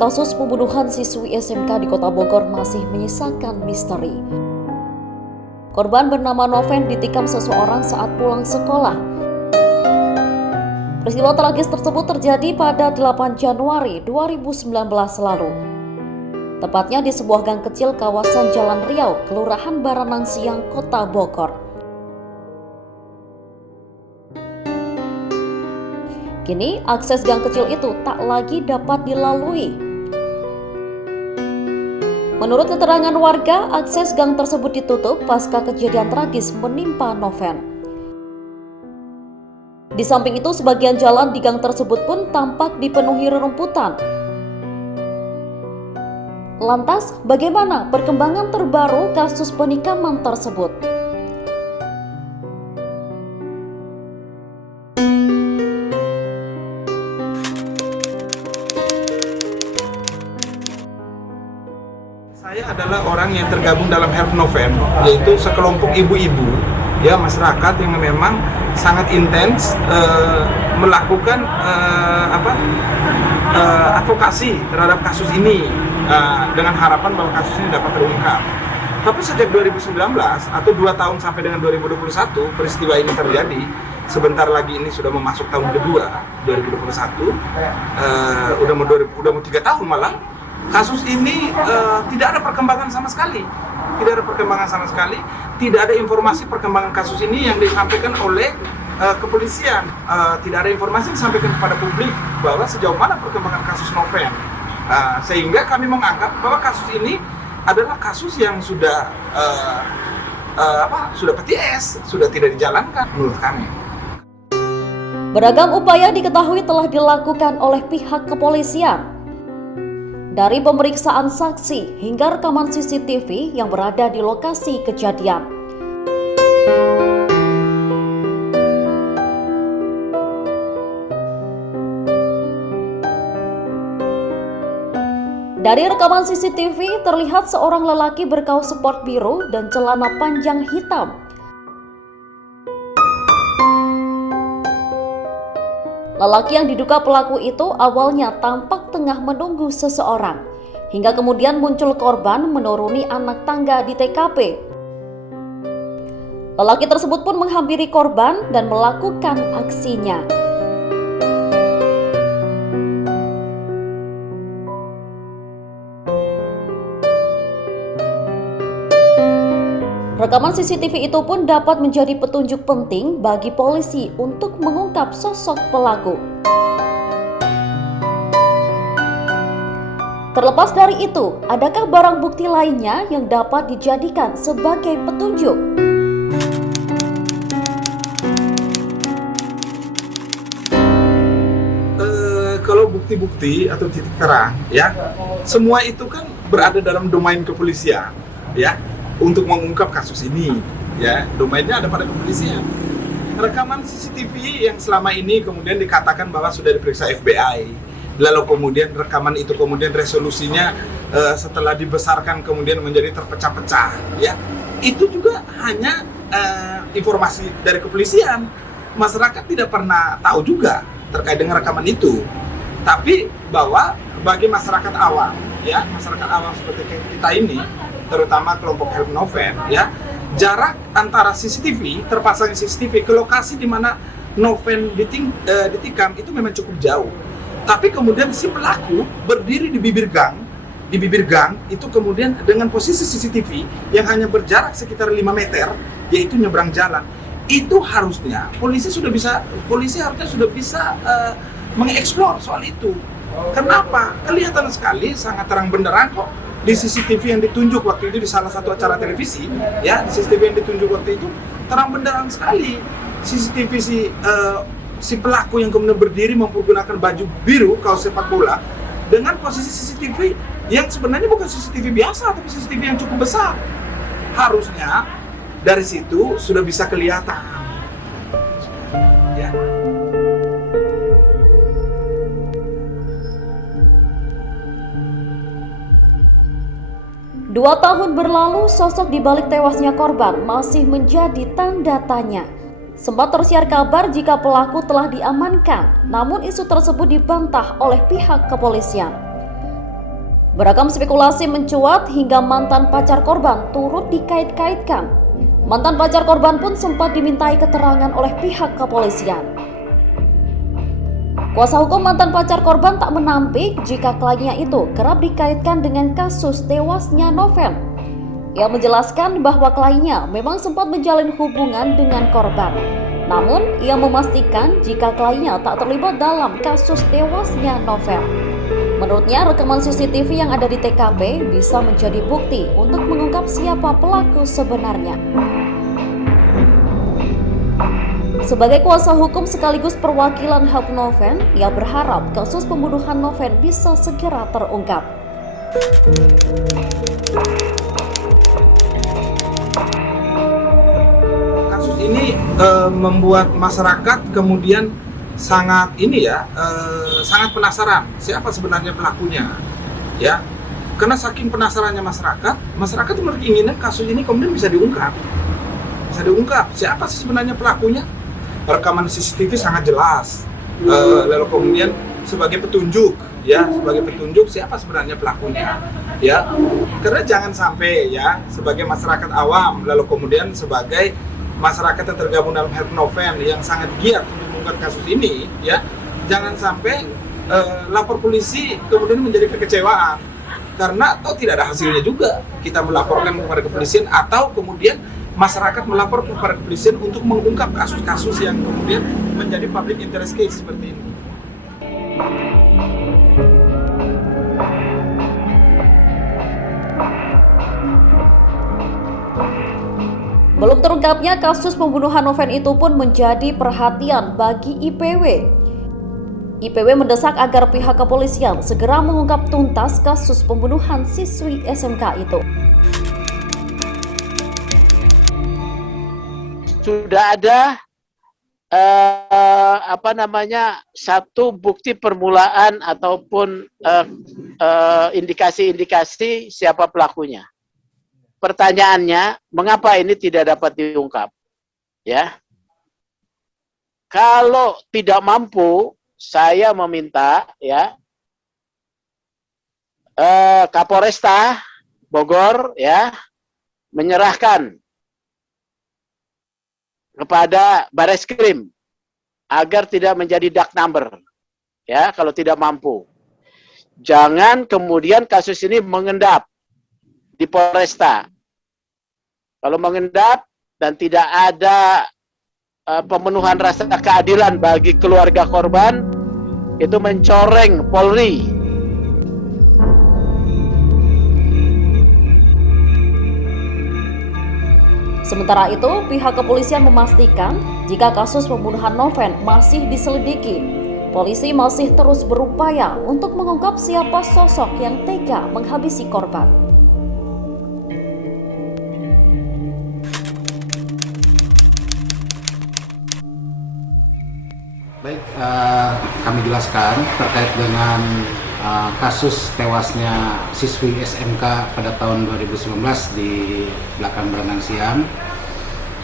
Kasus pembunuhan siswi SMK di Kota Bogor masih menyisakan misteri. Korban bernama Noven ditikam seseorang saat pulang sekolah. Peristiwa tragis tersebut terjadi pada 8 Januari 2019 lalu. Tepatnya di sebuah gang kecil kawasan Jalan Riau, Kelurahan Baranang Siang, Kota Bogor. Kini akses gang kecil itu tak lagi dapat dilalui. Menurut keterangan warga, akses gang tersebut ditutup pasca kejadian tragis menimpa Noven. Di samping itu, sebagian jalan di gang tersebut pun tampak dipenuhi rerumputan. Lantas, bagaimana perkembangan terbaru kasus penikaman tersebut? Saya adalah orang yang tergabung dalam Help Noven, yaitu sekelompok ibu-ibu, ya, masyarakat yang memang sangat intens melakukan advokasi terhadap kasus ini dengan harapan bahwa kasus ini dapat terungkap. Tapi sejak 2019 atau 2 tahun sampai dengan 2021 peristiwa ini terjadi. Sebentar lagi ini sudah memasuk tahun kedua 2021, udah mau 3 tahun malah. Kasus ini tidak ada perkembangan sama sekali, tidak ada informasi perkembangan kasus ini yang disampaikan oleh kepolisian, tidak ada informasi yang disampaikan kepada publik bahwa sejauh mana perkembangan kasus Noven, sehingga kami menganggap bahwa kasus ini adalah kasus yang sudah PTS, sudah tidak dijalankan menurut kami. Beragam upaya diketahui telah dilakukan oleh pihak kepolisian. Dari pemeriksaan saksi hingga rekaman CCTV yang berada di lokasi kejadian. Dari rekaman CCTV terlihat seorang lelaki berkaos sport biru dan celana panjang hitam. Lelaki yang diduga pelaku itu awalnya tampak tengah menunggu seseorang, hingga kemudian muncul korban menuruni anak tangga di TKP. Lelaki tersebut pun menghampiri korban dan melakukan aksinya. Rekaman CCTV itu pun dapat menjadi petunjuk penting bagi polisi untuk mengungkap sosok pelaku. Terlepas dari itu, adakah barang bukti lainnya yang dapat dijadikan sebagai petunjuk? Kalau bukti-bukti atau titik terang, ya, semua itu kan berada dalam domain kepolisian, ya. Untuk mengungkap kasus ini, ya, domainnya ada pada kepolisian. Rekaman CCTV yang selama ini kemudian dikatakan bahwa sudah diperiksa FBI, lalu kemudian rekaman itu kemudian resolusinya setelah dibesarkan kemudian menjadi terpecah-pecah, ya, itu juga hanya informasi dari kepolisian. Masyarakat tidak pernah tahu juga terkait dengan rekaman itu, tapi bahwa bagi masyarakat awam, ya, masyarakat awam seperti kita ini, terutama kelompok Help Noven, ya, jarak antara CCTV, terpasangnya CCTV ke lokasi di mana Noven ditikam itu memang cukup jauh. Tapi kemudian si pelaku berdiri di bibir gang itu kemudian dengan posisi CCTV yang hanya berjarak sekitar 5 meter, yaitu nyebrang jalan. Itu harusnya polisi harusnya sudah bisa mengeksplor soal itu. Kenapa? Kelihatan sekali sangat terang benderang kok di CCTV yang ditunjuk waktu itu di salah satu acara televisi, ya, CCTV yang ditunjuk waktu itu terang benderang sekali. CCTV si pelaku yang kemudian berdiri mempergunakan baju biru kaos sepak bola dengan posisi CCTV yang sebenarnya bukan CCTV biasa, tapi CCTV yang cukup besar. Harusnya dari situ sudah bisa kelihatan, ya. 2 tahun berlalu, sosok di balik tewasnya korban masih menjadi tanda tanya. Sempat tersiar kabar jika pelaku telah diamankan, namun isu tersebut dibantah oleh pihak kepolisian. Beragam spekulasi mencuat hingga mantan pacar korban turut dikait-kaitkan. Mantan pacar korban pun sempat dimintai keterangan oleh pihak kepolisian. Kuasa hukum mantan pacar korban tak menampik jika kliennya itu kerap dikaitkan dengan kasus tewasnya Noven. Ia menjelaskan bahwa kliennya memang sempat menjalin hubungan dengan korban. Namun, ia memastikan jika kliennya tak terlibat dalam kasus tewasnya Novel. Menurutnya, rekaman CCTV yang ada di TKP bisa menjadi bukti untuk mengungkap siapa pelaku sebenarnya. Sebagai kuasa hukum sekaligus perwakilan Help Noven, ia berharap kasus pembunuhan Noven bisa segera terungkap. Kasus ini membuat masyarakat kemudian sangat sangat penasaran siapa sebenarnya pelakunya, ya. Karena saking penasarannya masyarakat menginginkan kasus ini kemudian bisa diungkap siapa sih sebenarnya pelakunya. Rekaman CCTV sangat jelas, lalu kemudian sebagai petunjuk siapa sebenarnya pelakunya, ya. Karena jangan sampai ya sebagai masyarakat awam lalu kemudian sebagai masyarakat yang tergabung dalam Help Noven yang sangat giat untuk mengungkap kasus ini, ya, jangan sampai lapor polisi kemudian menjadi kekecewaan karena atau tidak ada hasilnya juga kita melaporkan kepada kepolisian atau kemudian masyarakat melapor kepada kepolisian untuk mengungkap kasus-kasus yang kemudian menjadi public interest case seperti ini. Belum terungkapnya kasus pembunuhan Noven itu pun menjadi perhatian bagi IPW. IPW mendesak agar pihak kepolisian segera mengungkap tuntas kasus pembunuhan siswi SMK itu. Sudah ada satu bukti permulaan ataupun indikasi-indikasi siapa pelakunya. Pertanyaannya, mengapa ini tidak dapat diungkap? Ya, kalau tidak mampu, saya meminta ya Kapolresta Bogor ya menyerahkan kepada Bareskrim agar tidak menjadi dark number, ya kalau tidak mampu. Jangan kemudian kasus ini mengendap di Polresta. Kalau mengendap dan tidak ada pemenuhan rasa keadilan bagi keluarga korban, itu mencoreng Polri. Sementara itu, pihak kepolisian memastikan jika kasus pembunuhan Noven masih diselidiki, polisi masih terus berupaya untuk mengungkap siapa sosok yang tega menghabisi korban. Baik, kami jelaskan terkait dengan kasus tewasnya siswi SMK pada tahun 2019 di belakang Berenang Siang.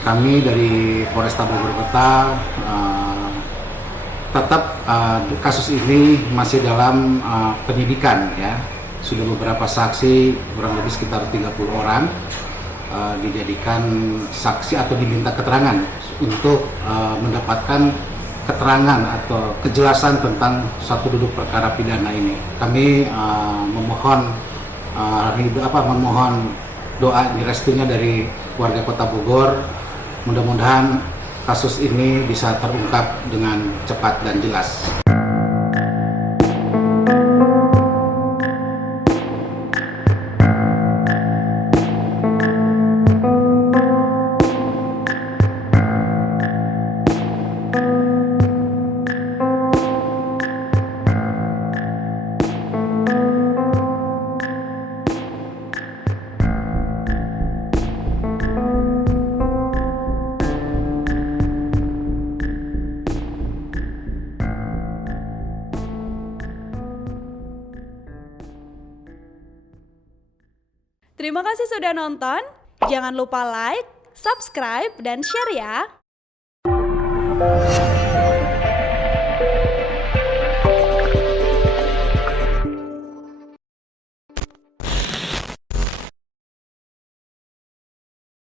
Kami dari Polresta Bogor Kota tetap kasus ini masih dalam penyidikan, ya. Sudah beberapa saksi, kurang lebih sekitar 30 orang dijadikan saksi atau diminta keterangan untuk mendapatkan keterangan atau kejelasan tentang satu duduk perkara pidana ini. Kami memohon doa restunya dari warga Kota Bogor. Mudah-mudahan kasus ini bisa terungkap dengan cepat dan jelas. Terima kasih sudah nonton. Jangan lupa like, subscribe, dan share ya.